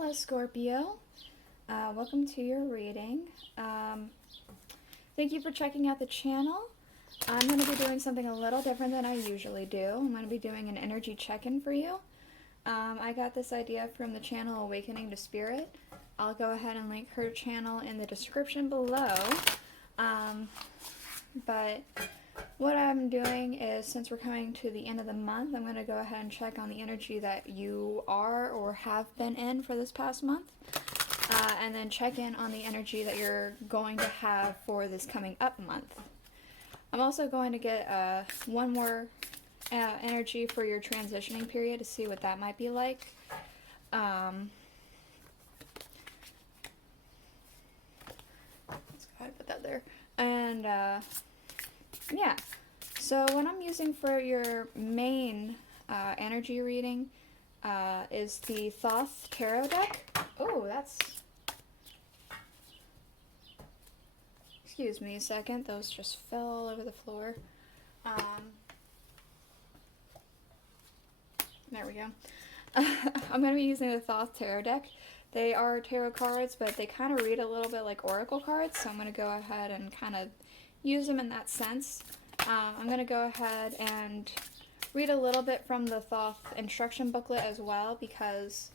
Hello, Scorpio. Welcome to your reading. Thank you for checking out the channel. I'm going to be doing something a little different than I usually do. I'm going to be doing an energy check-in for you. I got this idea from the channel Awakening to Spirit. I'll go ahead and link her channel in the description below. But what I'm doing is, since we're coming to the end of the month, I'm going to go ahead and check on the energy that you are or have been in for this past month. And then check in on the energy that you're going to have for this coming up month. I'm also going to get one more energy for your transitioning period to see what that might be like. Let's go ahead and put that there. And yeah, so what I'm using for your main energy reading is the Thoth Tarot deck. Oh, that's... Excuse me a second, those just fell all over the floor. There we go. I'm going to be using the Thoth Tarot deck. They are tarot cards, but they kind of read a little bit like oracle cards, so I'm going to go ahead and kind of use them in that sense. I'm going to go ahead and read a little bit from the Thoth instruction booklet as well, because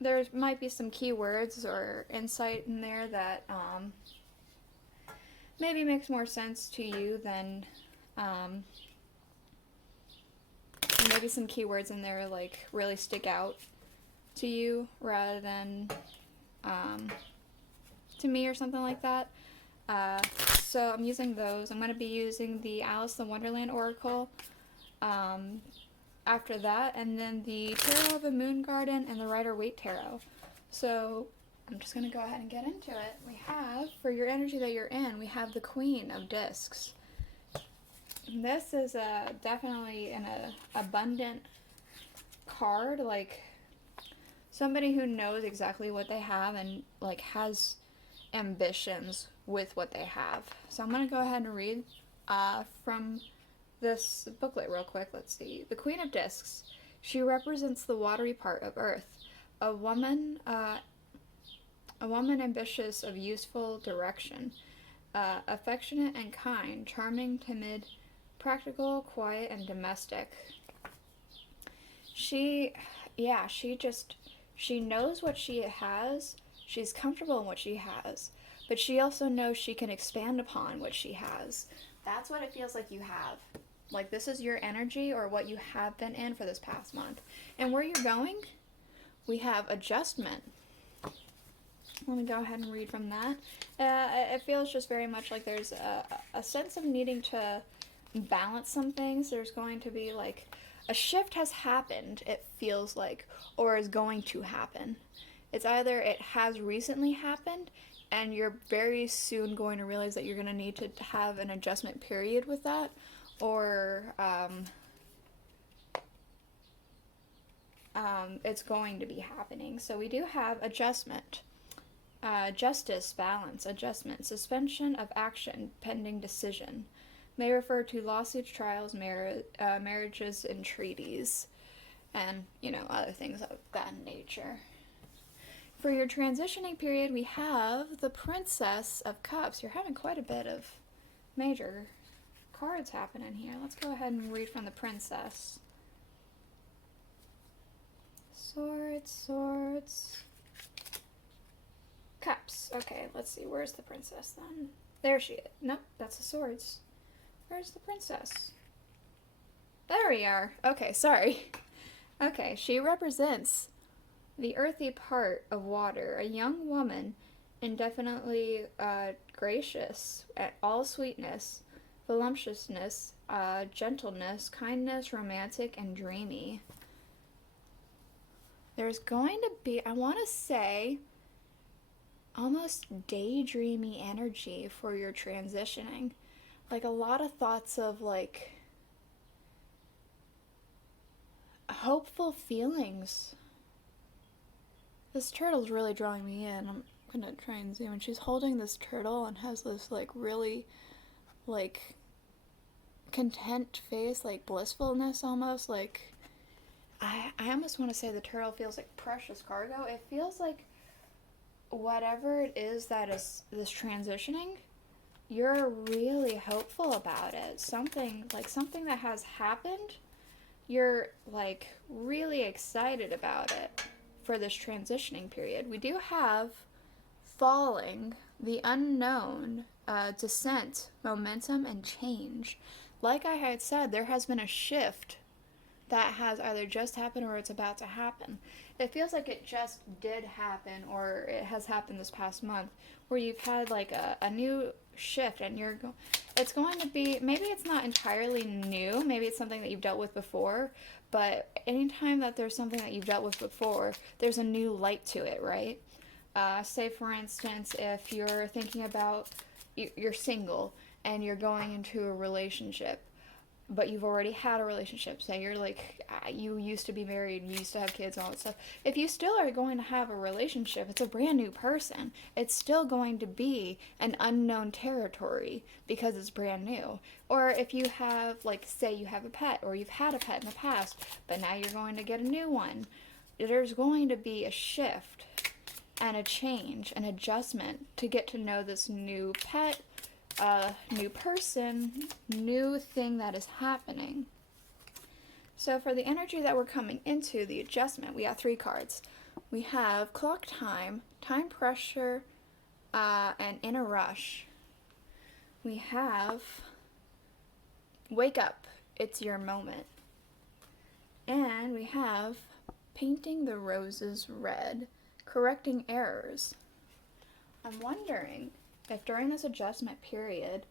there might be some keywords or insight in there that maybe makes more sense to you than maybe some keywords in there like really stick out to you rather than to me or something like that. So I'm using those. I'm going to be using the Alice in Wonderland Oracle after that, and then the Tarot of the Moon Garden and the Rider-Waite Tarot. So I'm just going to go ahead and get into it. We have, for your energy that you're in, we have the Queen of Discs. And this is definitely an abundant card, like somebody who knows exactly what they have and like has ambitions with what they have. So I'm going to go ahead and read from this booklet real quick. Let's see. The Queen of Discs. She represents the watery part of Earth. A woman ambitious of useful direction. Affectionate and kind. Charming, timid, practical, quiet, and domestic. She knows what she has. She's comfortable in what she has, but she also knows she can expand upon what she has. That's what it feels like you have. Like this is your energy or what you have been in for this past month. And where you're going, we have adjustment. Let me go ahead and read from that. It feels just very much like there's a sense of needing to balance some things. There's going to be like a shift has happened, it feels like, or is going to happen. It's either it has recently happened and you're very soon going to realize that you're going to need to have an adjustment period with that, or it's going to be happening. So we do have adjustment, justice, balance, adjustment, suspension of action, pending decision. May refer to lawsuits, trials, marriages, and treaties, and, other things of that nature. For your transitioning period, we have the Princess of Cups. You're having quite a bit of major cards happening here. Let's go ahead and read from the Princess. Swords. Cups. Okay, let's see. Where's the Princess then? There she is. Nope, that's the Swords. Where's the Princess? There we are. Okay, sorry. Okay, she represents the earthy part of water, a young woman, indefinitely gracious, at all sweetness, voluptuousness, gentleness, kindness, romantic, and dreamy. There's going to be, I want to say, almost daydreamy energy for your transitioning. Like a lot of thoughts of like hopeful feelings. This turtle's really drawing me in. I'm gonna try and zoom. And she's holding this turtle and has this like really like content face, like blissfulness almost, like I almost want to say the turtle feels like precious cargo. It feels like whatever it is that is this transitioning, you're really hopeful about it. Something that has happened, you're like really excited about it for this transitioning period. We do have falling, the unknown, descent, momentum, and change. Like I had said, there has been a shift that has either just happened or it's about to happen. It feels like it just did happen, or it has happened this past month, where you've had like a new shift, and it's going to be, maybe it's not entirely new, maybe it's something that you've dealt with before, but anytime that there's something that you've dealt with before, there's a new light to it, right? Say for instance, if you're thinking about, you're single and you're going into a relationship, but you've already had a relationship. Say you're like, you used to be married, you used to have kids, all that stuff. If you still are going to have a relationship, it's a brand new person. It's still going to be an unknown territory because it's brand new. Or if you have, like, say you have a pet, or you've had a pet in the past, but now you're going to get a new one. There's going to be a shift and a change, an adjustment to get to know this new pet, new person, new thing that is happening. So for the energy that we're coming into, the adjustment, we have 3 cards. We have clock time, time pressure, and in a rush. We have wake up, it's your moment. And we have painting the roses red, correcting errors. I'm wondering if during this adjustment period,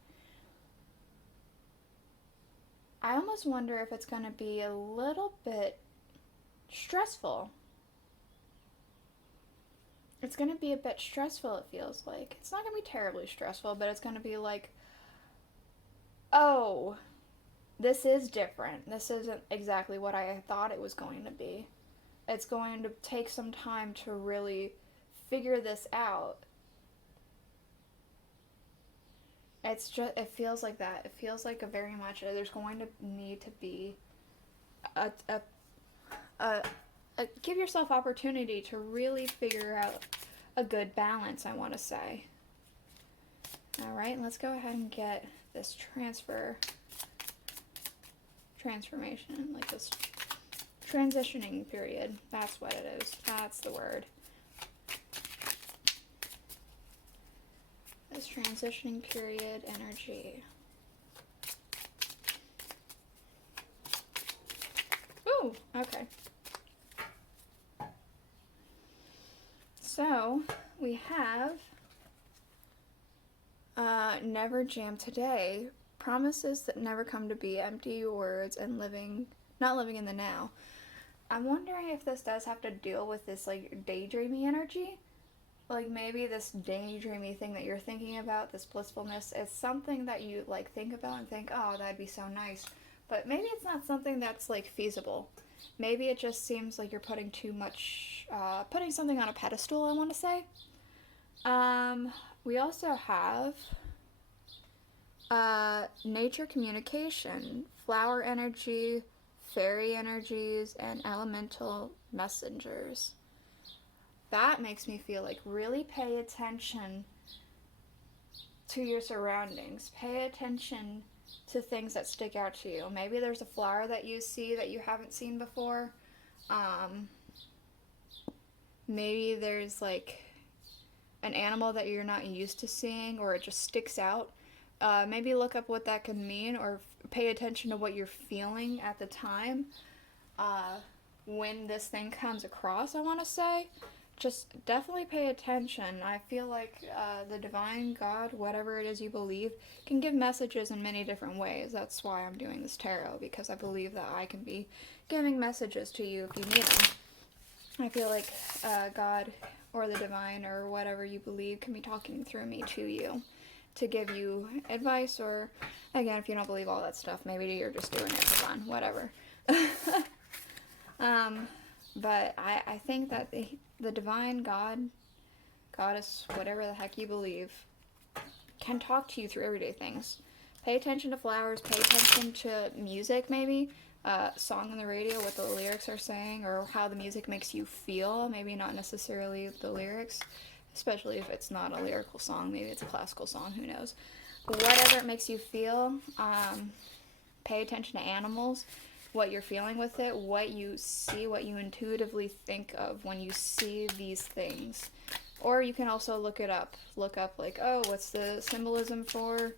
I almost wonder if it's going to be a little bit stressful. It's going to be a bit stressful, it feels like. It's not going to be terribly stressful, but it's going to be like, oh, this is different. This isn't exactly what I thought it was going to be. It's going to take some time to really figure this out. It feels like that. It feels like very much, there's going to need to be give yourself opportunity to really figure out a good balance, I want to say. All right, let's go ahead and get this transformation, like this transitioning period. That's what it is. That's the word. This transitioning period energy. Ooh, okay. So, we have never jam today. Promises that never come to be, empty words, and not living in the now. I'm wondering if this does have to deal with this, like, daydreamy energy. Like, maybe this daydreamy thing that you're thinking about, this blissfulness, is something that you, like, think about and think, oh, that'd be so nice. But maybe it's not something that's, like, feasible. Maybe it just seems like you're putting too much, putting something on a pedestal, I want to say. We also have nature communication, flower energy, fairy energies, and elemental messengers. That makes me feel like really pay attention to your surroundings. Pay attention to things that stick out to you. Maybe there's a flower that you see that you haven't seen before. Maybe there's like an animal that you're not used to seeing, or it just sticks out. Maybe look up what that could mean, or pay attention to what you're feeling at the time when this thing comes across, I want to say. Just definitely pay attention. I feel like the divine God, whatever it is you believe, can give messages in many different ways. That's why I'm doing this tarot, because I believe that I can be giving messages to you if you need them. I feel like God or the divine or whatever you believe can be talking through me to you to give you advice, or, again, if you don't believe all that stuff, maybe you're just doing it for fun, whatever. But I think that the divine God, goddess, whatever the heck you believe, can talk to you through everyday things. Pay attention to flowers, pay attention to music, maybe. song on the radio, what the lyrics are saying, or how the music makes you feel. Maybe not necessarily the lyrics, especially if it's not a lyrical song. Maybe it's a classical song, who knows. But whatever it makes you feel, pay attention to animals, what you're feeling with it, what you see, what you intuitively think of when you see these things. Or you can also look it up. Look up, like, oh, what's the symbolism for,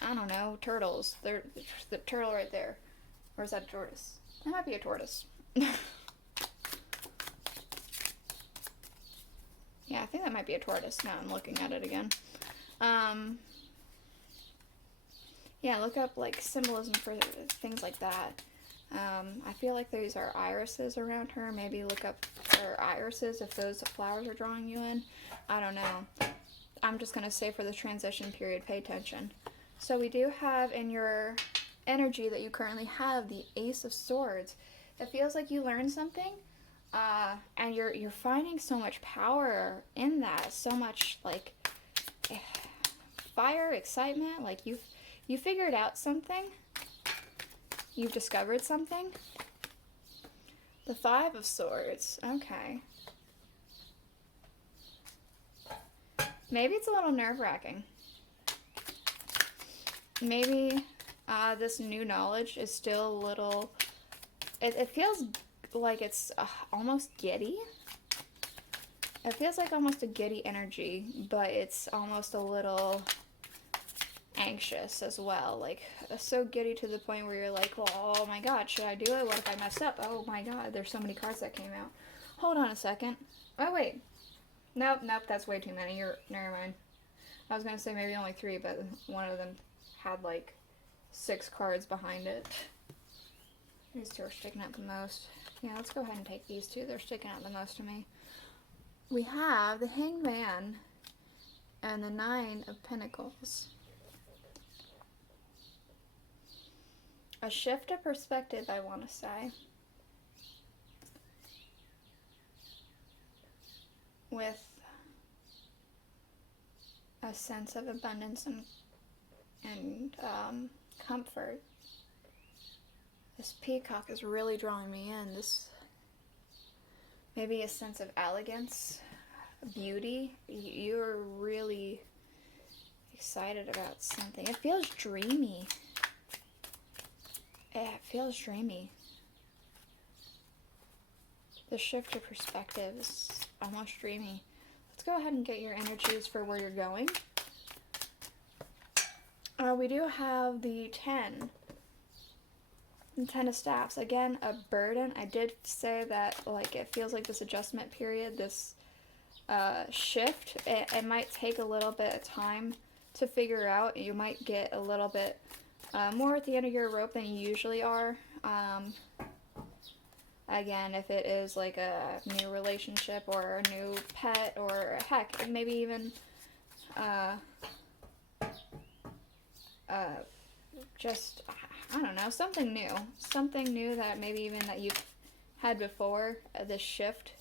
I don't know, turtles. They're the turtle right there. Or is that a tortoise? That might be a tortoise. Yeah, I think that might be a tortoise. Now I'm looking at it again. Yeah, look up, like, symbolism for things like that. I feel like these are irises around her. Maybe look up her irises if those flowers are drawing you in. I don't know. I'm just going to say for the transition period, pay attention. So we do have in your energy that you currently have the Ace of Swords. It feels like you learned something, and you're finding so much power in that, so much, like, fire, excitement, like you figured out something, you've discovered something. The Five of Swords, okay. Maybe it's a little nerve-wracking. Maybe this new knowledge is still a little, it feels like it's almost giddy. It feels like almost a giddy energy, but it's almost a little anxious as well. Like, so giddy to the point where you're like, well, oh my god, should I do it? What if I mess up? Oh my god, there's so many cards that came out. Hold on a second. Oh, wait. Nope, that's way too many. Never mind. I was gonna say maybe only 3, but one of them had like 6 cards behind it. These 2 are sticking out the most. Yeah, let's go ahead and take these 2. They're sticking out the most to me. We have the Hanged Man and the 9 of Pentacles. A shift of perspective, I want to say. With a sense of abundance and comfort. This peacock is really drawing me in. This, maybe a sense of elegance, beauty. You're really excited about something. It feels dreamy. It feels dreamy. The shift of perspective is almost dreamy. Let's go ahead and get your energies for where you're going. We do have the 10. The 10 of Staffs. Again, a burden. I did say that, like, it feels like this adjustment period, this shift, it might take a little bit of time to figure out. You might get a little bit more at the end of your rope than you usually are. Again, if it is like a new relationship or a new pet, or heck, maybe even just, I don't know, something new that maybe even that you've had before, this shift.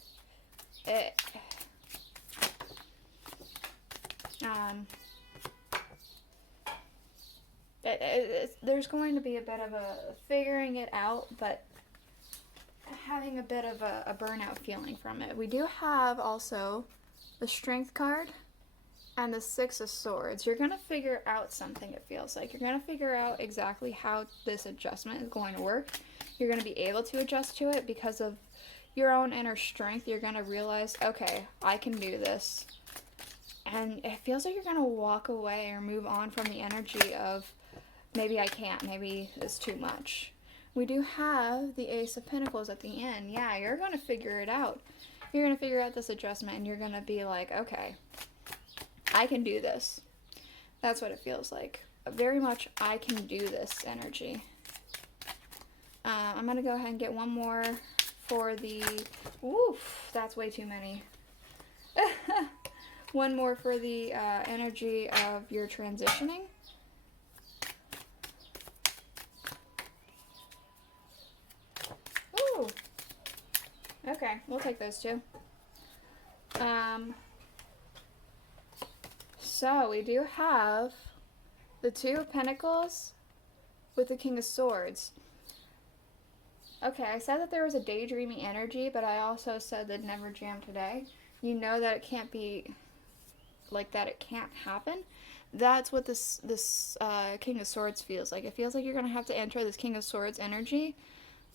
There's going to be a bit of a figuring it out, but having a bit of a burnout feeling from it. We do have also the Strength card and the 6 of Swords. You're going to figure out something, it feels like. You're going to figure out exactly how this adjustment is going to work. You're going to be able to adjust to it because of your own inner strength. You're going to realize, okay, I can do this. And it feels like you're going to walk away or move on from the energy of, maybe I can't, maybe it's too much. We do have the Ace of Pentacles at the end. Yeah, you're going to figure it out. You're going to figure out this adjustment, and you're going to be like, okay, I can do this. That's what it feels like. Very much, I can do this energy. I'm going to go ahead and get one more for the... Oof, that's way too many. One more for the energy of your transitioning. Ooh. Okay, we'll take those 2. So we do have the 2 of Pentacles with the King of Swords. Okay, I said that there was a daydreaming energy, but I also said that never jam today. You know that it can't be like that. It can't happen. That's what this King of Swords feels like. It feels like you're gonna have to enter this King of Swords energy.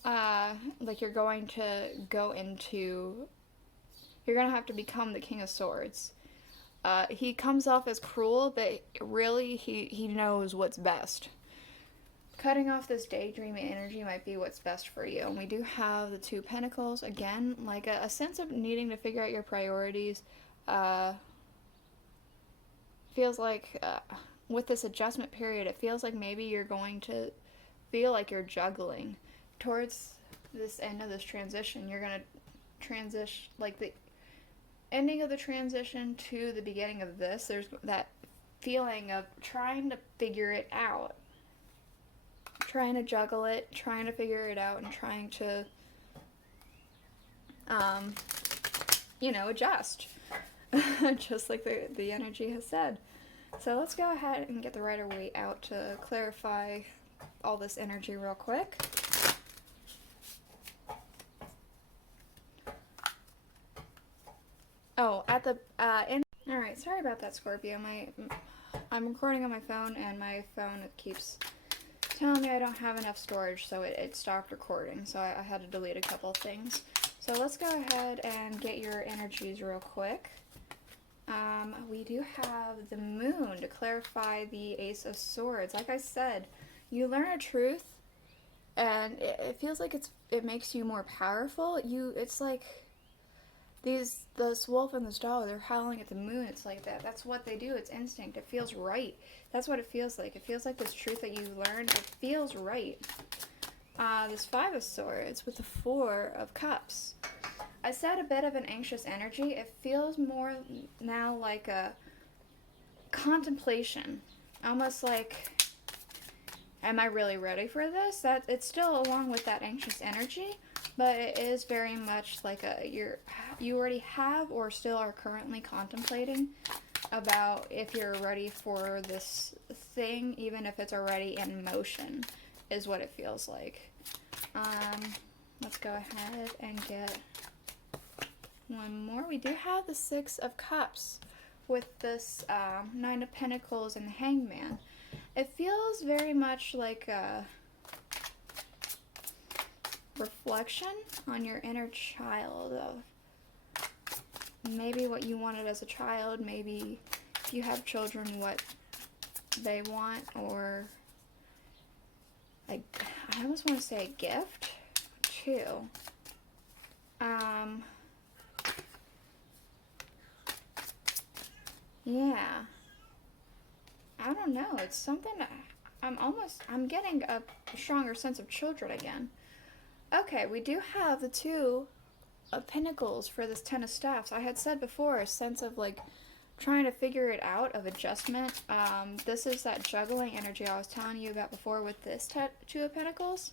Like you're going to go into. You're gonna have to become the King of Swords. He comes off as cruel, but really he knows what's best. Cutting off this daydreaming energy might be what's best for you. And we do have the Two Pentacles again, like a sense of needing to figure out your priorities. Feels like with this adjustment period, it feels like maybe you're going to feel like you're juggling towards this end of this transition. You're gonna transition, like the ending of the transition to the beginning of this. There's that feeling of trying to figure it out, trying to juggle it, trying to figure it out, and trying to adjust. Just like the energy has said. So let's go ahead and get the Rider-Waite out to clarify all this energy real quick. Oh, at the alright, sorry about that, Scorpio. I'm recording on my phone, and my phone keeps telling me I don't have enough storage, so it stopped recording, so I had to delete a couple of things. So let's go ahead and get your energies real quick. We do have the Moon to clarify the Ace of Swords. Like I said, you learn a truth, and it feels like it makes you more powerful. It's like this wolf and this dog, they're howling at the moon. It's like that. That's what they do. It's instinct. It feels right. That's what it feels like. It feels like this truth that you learned. It feels right. This Five of Swords with the Four of Cups. I said a bit of an anxious energy. It feels more now like a contemplation. Almost like, am I really ready for this? That it's still along with that anxious energy, but it is very much like you already have or still are currently contemplating about if you're ready for this thing, even if it's already in motion, is what it feels like. Let's go ahead and get one more. We do have the Six of Cups with this Nine of Pentacles and the Hangman. It feels very much like a reflection on your inner child of maybe what you wanted as a child, maybe if you have children, what they want, or I almost want to say a gift too. Yeah. I don't know. It's something that I'm getting a stronger sense of children again. Okay, we do have the Two of Pentacles for this Ten of Staffs. I had said before, a sense of like trying to figure it out, of adjustment. This is that juggling energy I was telling you about before with this Two of Pentacles.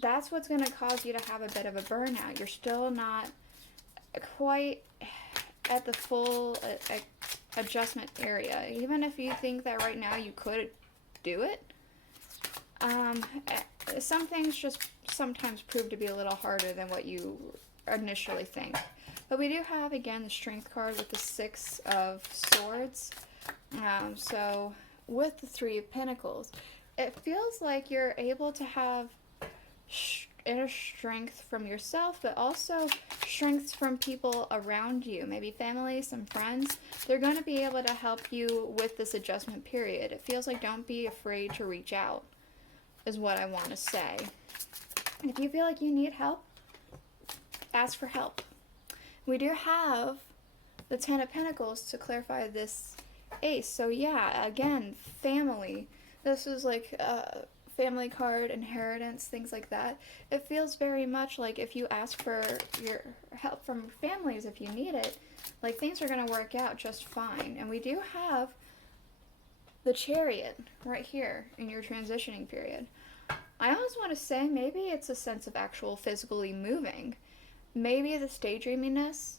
That's what's going to cause you to have a bit of a burnout. You're still not quite at the full adjustment area. Even if you think that right now you could do it, some things just sometimes prove to be a little harder than what you initially think. But we do have, again, the Strength card with the Six of Swords. So with the Three of Pentacles, it feels like you're able to have inner strength from yourself, but also strength from people around you, maybe family, some friends. They're going to be able to help you with this adjustment period. It feels like don't be afraid to reach out, is what I want to say. If you feel like you need help, ask for help. We do have the Ten of Pentacles to clarify this Ace. So yeah, again, family. This is like family card, inheritance, things like that. It feels very much like if you ask for your help from families, if you need it, like things are going to work out just fine. And we do have the Chariot right here in your transitioning period. I almost want to say maybe it's a sense of actual physically moving. Maybe the daydreaminess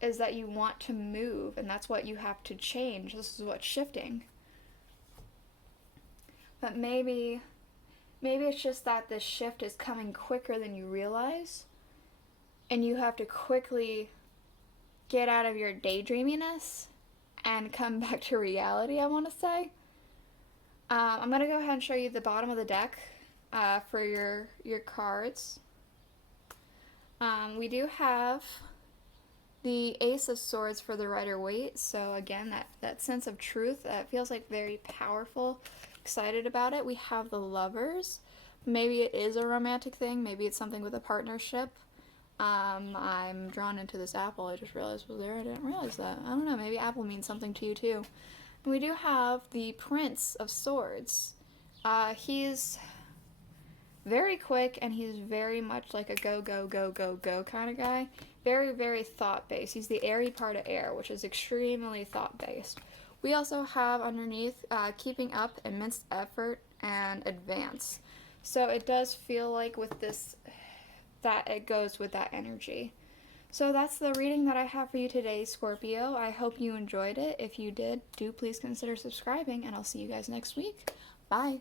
is that you want to move, and that's what you have to change. This is what's shifting. But maybe maybe it's just that this shift is coming quicker than you realize, and you have to quickly get out of your daydreaminess and come back to reality, I want to say. I'm going to go ahead and show you the bottom of the deck for your cards. We do have the Ace of Swords for the Rider-Waite, so again, that sense of truth, feels like very powerful, excited about it. We have the Lovers. Maybe it is a romantic thing, maybe it's something with a partnership. I'm drawn into this apple, I just realized was there, I didn't realize that. I don't know, maybe apple means something to you too. And we do have the Prince of Swords. He's very quick, and he's very much like a go, go, go, go, go kind of guy. Very, very thought-based. He's the airy part of air, which is extremely thought-based. We also have underneath keeping up, immense effort, and advance. So it does feel like with this, that it goes with that energy. So that's the reading that I have for you today, Scorpio. I hope you enjoyed it. If you did, do please consider subscribing, and I'll see you guys next week. Bye.